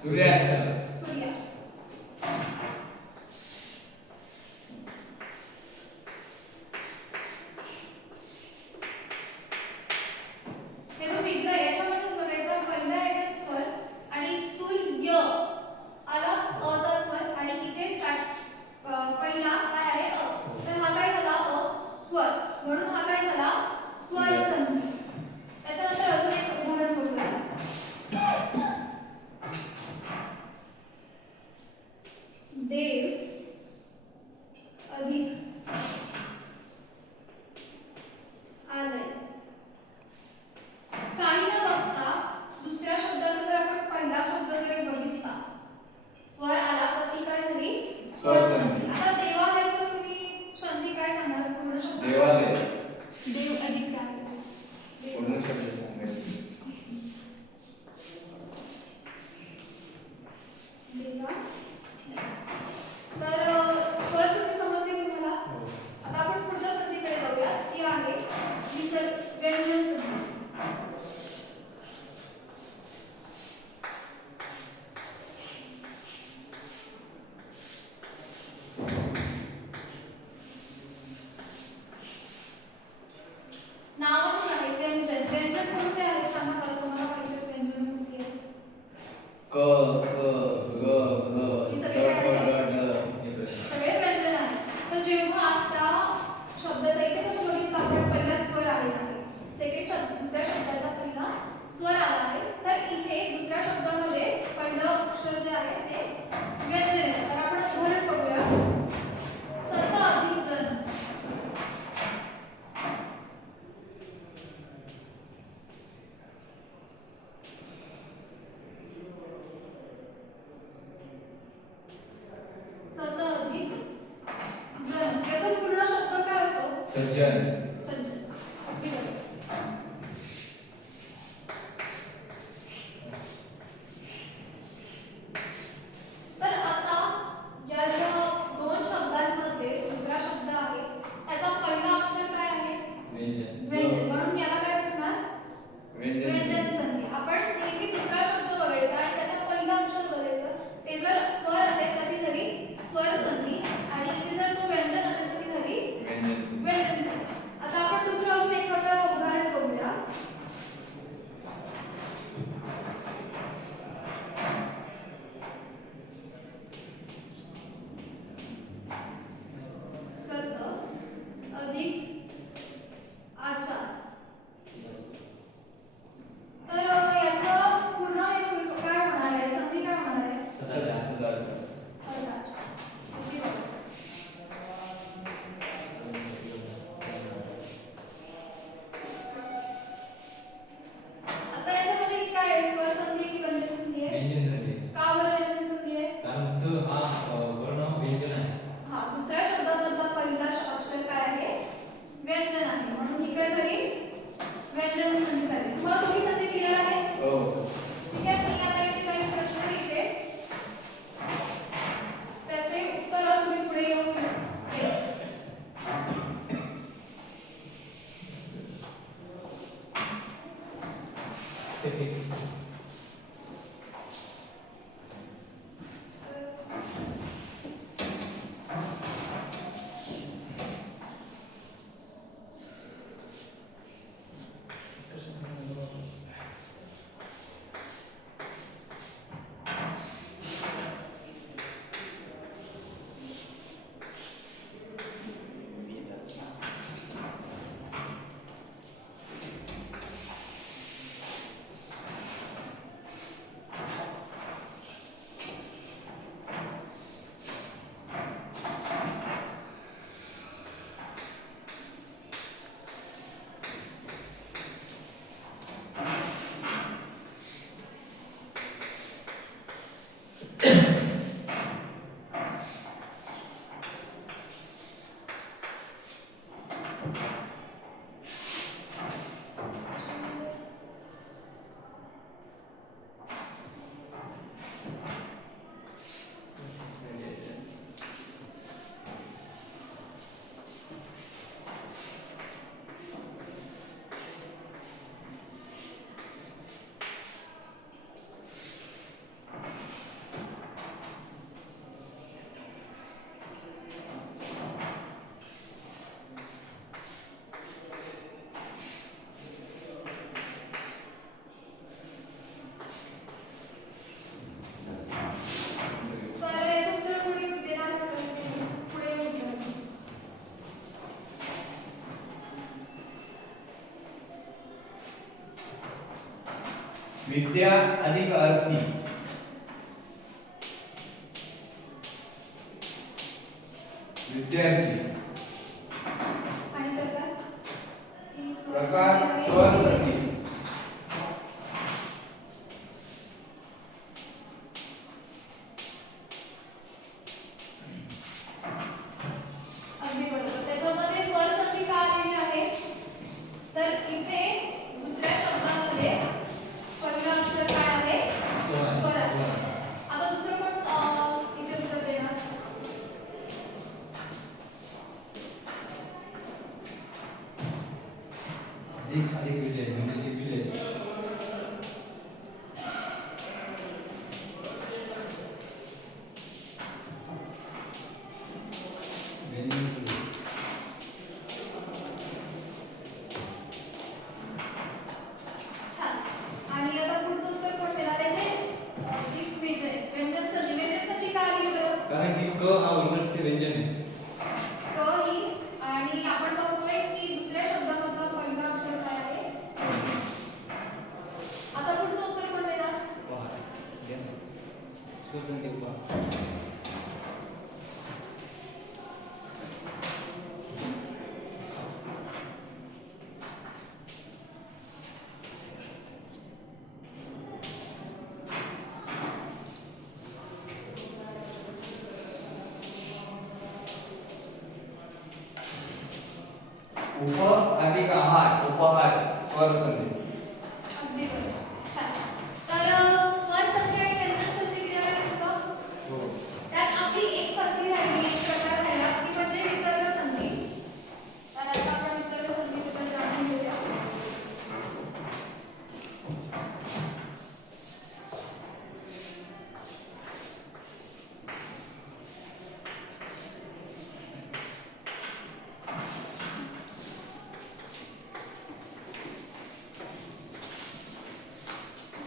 सूर्यास्त. सूर्यास्त. हे जो विग्रह याच्यामध्येच बघायचा पहिला याच्यात स्वर आणि सूर्य आला अचा स्वर आणि इथे पहिला काय आहे अ. तर हा काय झाला अ स्वर म्हणून हा काय झाला स्वर संधी. त्याच्यानंतर अजून एक उदाहरण बघूया. देव अधिक आलय. काही न बघता दुसऱ्या शब्दाचा जर आपण पहिला शब्द जर बघितला स्वर आला तर ती काय झाली स्वर संधी. आता देवालयाचं तुम्ही संधी काय सांगणार पूर्ण शब्द? देवालय. देव अधिक काय पूर्ण शब्द सांगायचे. देवा. तर स्वर संधी समजली तुम्हाला? आता आपण पुढच्या संधीकडे जाऊया. ती आहे व्यंजन संधी. नावातच आहे व्यंजन. व्यंजन कोणते आहेत सांगा बरं तुम्हाला माहिती व्यंजन कोणती आहे? क ख ग घ हे ड सगळे काय ढ आहेत? ड. सगळे व्यंजन आहेत. तर जेव्हा आता शब्दाचा इथे कसं बघितलं आपण पहिला स्वर आलेला आहे. दुसऱ्या शब्दाचा पहिला स्वर आला आहे. तर इथे दुसऱ्या शब्दामध्ये पहिलं अक्षर जे आहे ते व्यंजन आहे. तर आपण उदाहरण बघूया. सत अधिक जन. सत अधिक जन. याचा पूर्ण शब्द काय होतो? सज्जन. सज्जन. अगदी बरोबर. तर आता या ज्या दोन शब्दांमध्ये दुसरा शब्द आहे त्याचा पहिला अक्षर काय आहे? व्यंजन. म्हणून याला काय म्हणणार? व्यंजन संधी. आपण नेहमी दुसरा शब्द बघायचा आणि त्याचा पहिला अक्षर बघायचं. ते जर स्वर असेल तर ती झाली स्वर संधी आणि इथे जर तो व्यंजन असेल तर ती झाली व्यंजन संधी. आता आपण दुसरं अजून एखादं उदाहरण बघूया. सत अधिक आचार. तर याचं पूर्ण हे काय होणार आहे? संधी काय होणार आहे? सदाचार. सदाचार. अगदी बरोबर. आता याच्यामध्ये ही काय आहे? स्वर संधी की व्यंजन संधी आहे? व्यंजन संधी. का बरं व्यंजन संधी आहे? कारण तो हा वर्ण व्यंजन आहे. हा दुसऱ्या शब्दामधला पहिला अक्षर काय आहे? व्यंजन आहे. म्हणून ही काय झाली व्यंजन संधी झाली. तुम्हाला दोन्ही संधी क्लिअर आहे? हो. ठीक आहे. मी आता इथे काही प्रश्न लिहिते. त्याचे उत्तर तुम्ही पुढे येऊन द्यायचे. विद्या अधिक अर्थी. विद्यार्थी. आणि प्रकार प्रकार स्वर संधी. अगदी बरोबर. त्याच्यामध्ये स्वर संधी का आलेली आहे तर इथे दुसऱ्या शब्दामध्ये पहिलं अक्षर काय आहे स्वर आहे. आता दुसरं पण इथे उत्तर देणार अधिक विजय म्हणजे दिग्विजय. छान. आणि आता पुढचं उत्तर कोण देणार आहे ते दिग्विजय. व्यंजन संधी. व्यंजन संधी का आली बरं कारण की क हा उलट ते व्यंजन आहे. क ही आणि आपण बघतोय की दुसऱ्या शब्दामधला पहिला अक्षर काय आहे आता पुढचं उत्तर कोण देणार उप अधिक आहार. उपहार स्वर संधी. अगदी बरोबर. छान. तर स्वर संधी आणि व्यंजन संधी क्लिअर आहे तुमचं त्यात आपली एक संधी राहिली एक प्रकार राहिला ती म्हणजे विसर्ग संधी. तर आता आपण विसर्ग संधीबद्दल जाणून घेऊया.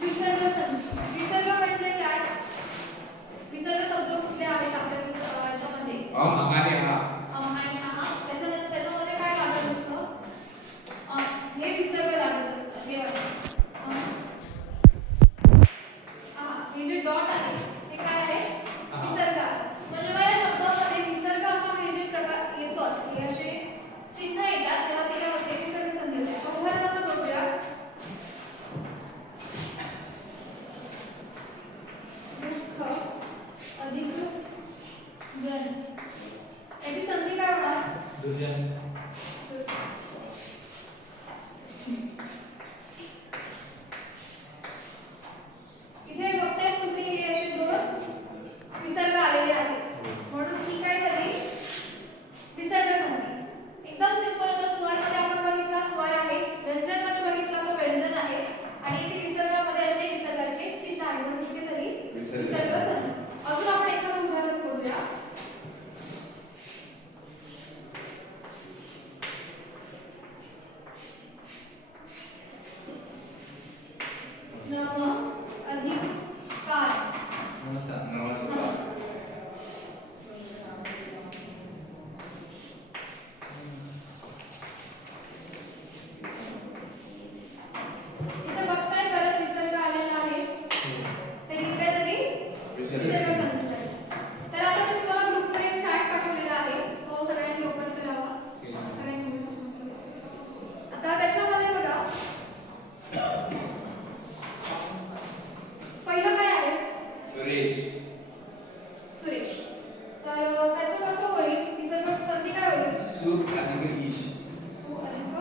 विसर्ग संधी. विसर्ग म्हणजे काय विसर्ग शब्द कुठले आहेत आपल्या याच्यामध्ये आणि हा. आणि हा त्याच्यामध्ये काय लागत असतं हे विसर्ग लागत असतं. हे बघा हे जे डॉट आहे हे काय आहे विसर्ग आहे. म्हणजे मग या शब्दामध्ये विसर्ग असा हे जे प्रकार येतो हे असे चिन्ह येतात तेव्हा ते काय होते विसर्ग संधी होते. मग उदाहरणार्थ बघूया दुःख अधिक जन याची संधी काय होणार दुर्जन. इथे बघताय तुम्ही हे असे दोन विसर्ग आलेले आहेत म्हणून ही काय झाली विसर्ग संधी. एकदम सिंपल होतं. स्वर मध्ये आपण बघितला स्वर आहे व्यंजन मध्ये बघितला तो व्यंजन आहे आणि इथे विसर्गामध्ये असे विसर्गाचे चिन्ह आहे म्हणून ही काय झाली विसर्ग संधी. अजून आपण एखादं उदाहरण बघूया. नम अधिक कार. नमस्कार. नमस्कार. इथे बघताय परत विसर्ग आलेला आहे तर ही काय झाली विसर्ग संधी झाली. तर आता मी तुम्हाला ग्रुपवर एक चार्ट पाठवलेला आहे तो सगळ्यांनी ओपन करावा. सगळ्यांनी open करावा. आता त्याच्यामध्ये बघा पहिलं काय आहे सुरेश. सुरेश. तर त्याचं कसं होईल विसर्ग संधी काय होईल सूर अधिक ईश. सु अधिक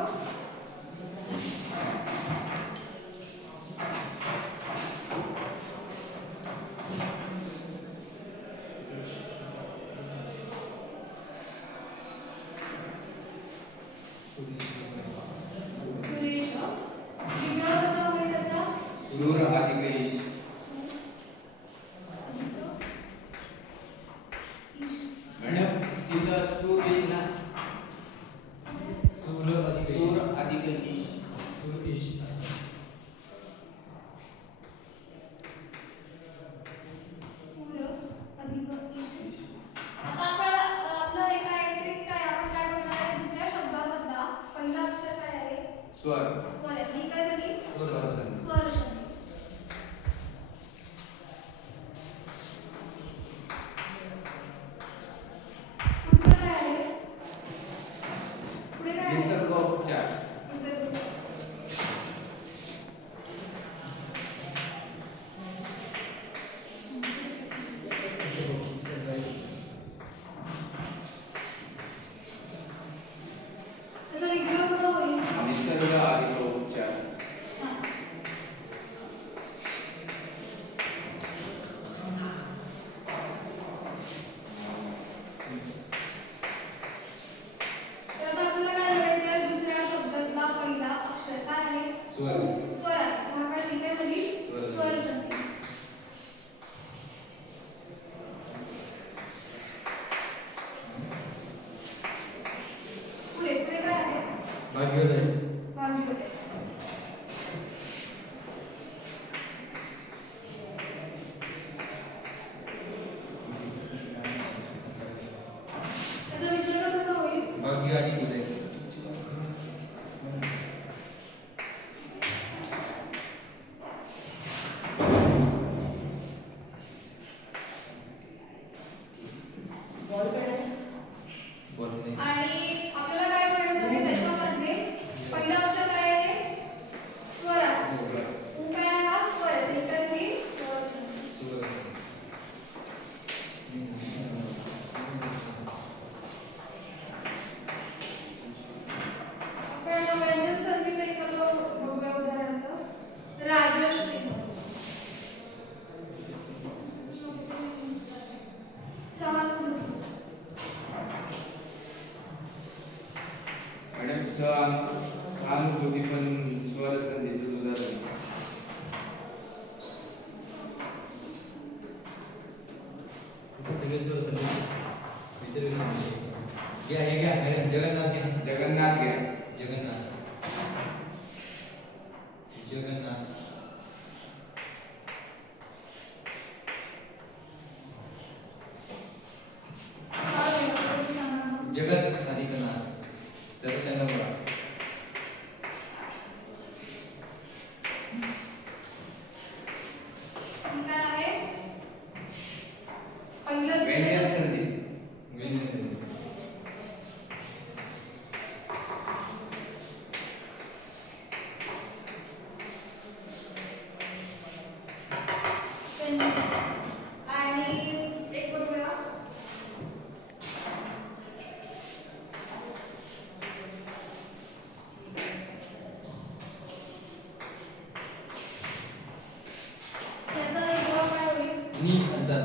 सुरेश. विग्रह कसा होईल त्याचा सूर अधिक ईश. मॅडम तिथं सूर येईल ना. सूर अधिक सूर अधिक ईश. सूर ईश. सूर अधिक ईश. आता आपण आपलं हे काय ट्रिक काय आपण काय करणार आहे दुसऱ्या शब्दामधला पहिला अक्षर काय आहे स्वर. स्वर आहे. ही काय झाली स्वर संधी. स्वर संधी. सगळे स्वर संधी विसरले नाही. घ्या हे घ्या मॅडम जगन्नाथ घ्या. जगन्नाथ घ्या. जगन्नाथ जगन्नाथ काय वेगळं तुम्ही सांगा ना. जगत अधिक नाथ तर त्यांना बोला. ही काय आहे? पहिलं व्यंजन दुसरं संधी. व्यंजन संधी. व्यंजन. आणि एक बघूया. त्याचा वेगळा काय होईल? नी अंतर